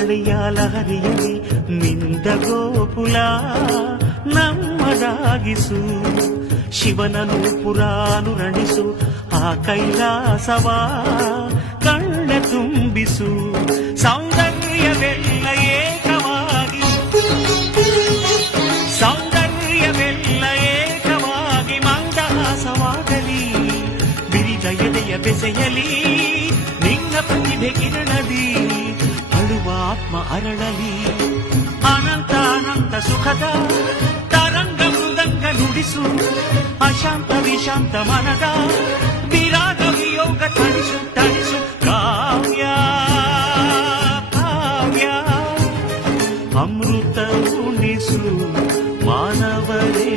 ಮಳೆಯ ಲಹರಿಯಲ್ಲಿ ಮಿಂದ ಗೋಕುಲ ನಮ್ಮದಾಗಿಸು. ಶಿವನನು ಪುರಾನುರಣಿಸು ಆ ಕೈಲಾಸವ ಕಣ್ಣ ತುಂಬಿಸು. ಸೌಂದರ್ಯವೆಲ್ಲ ಏಕವಾಗಿ, ಸೌಂದರ್ಯವೆಲ್ಲ ಏಕವಾಗಿ ಮಂದಹಾಸವಾಗಲಿ. ಬಿರಿದ ಎದೆಯ ಬೆಸೆಯಲಿ ನಿನ್ನ ಪ್ರತಿಭೆ ಕಿರಣದಿ. ಅಳುವ ಆತ್ಮ ಅರಳಲಿ ಅನಂತ ಅನಂತ ಸುಖದ ತರಂಗ ಮೃದಂಗ ನುಡಿಸು. ಅಶಾಂತ ವಿಶಾಂತ ಮನದ ವಿರಾಗ ವಿಯೋಗ ತಣಿಸು ತಣಿಸು. ಕಾವ್ಯ ಕಾವ್ಯ ಅಮೃತ ಉಣಿಸು ಮಾನವರೇ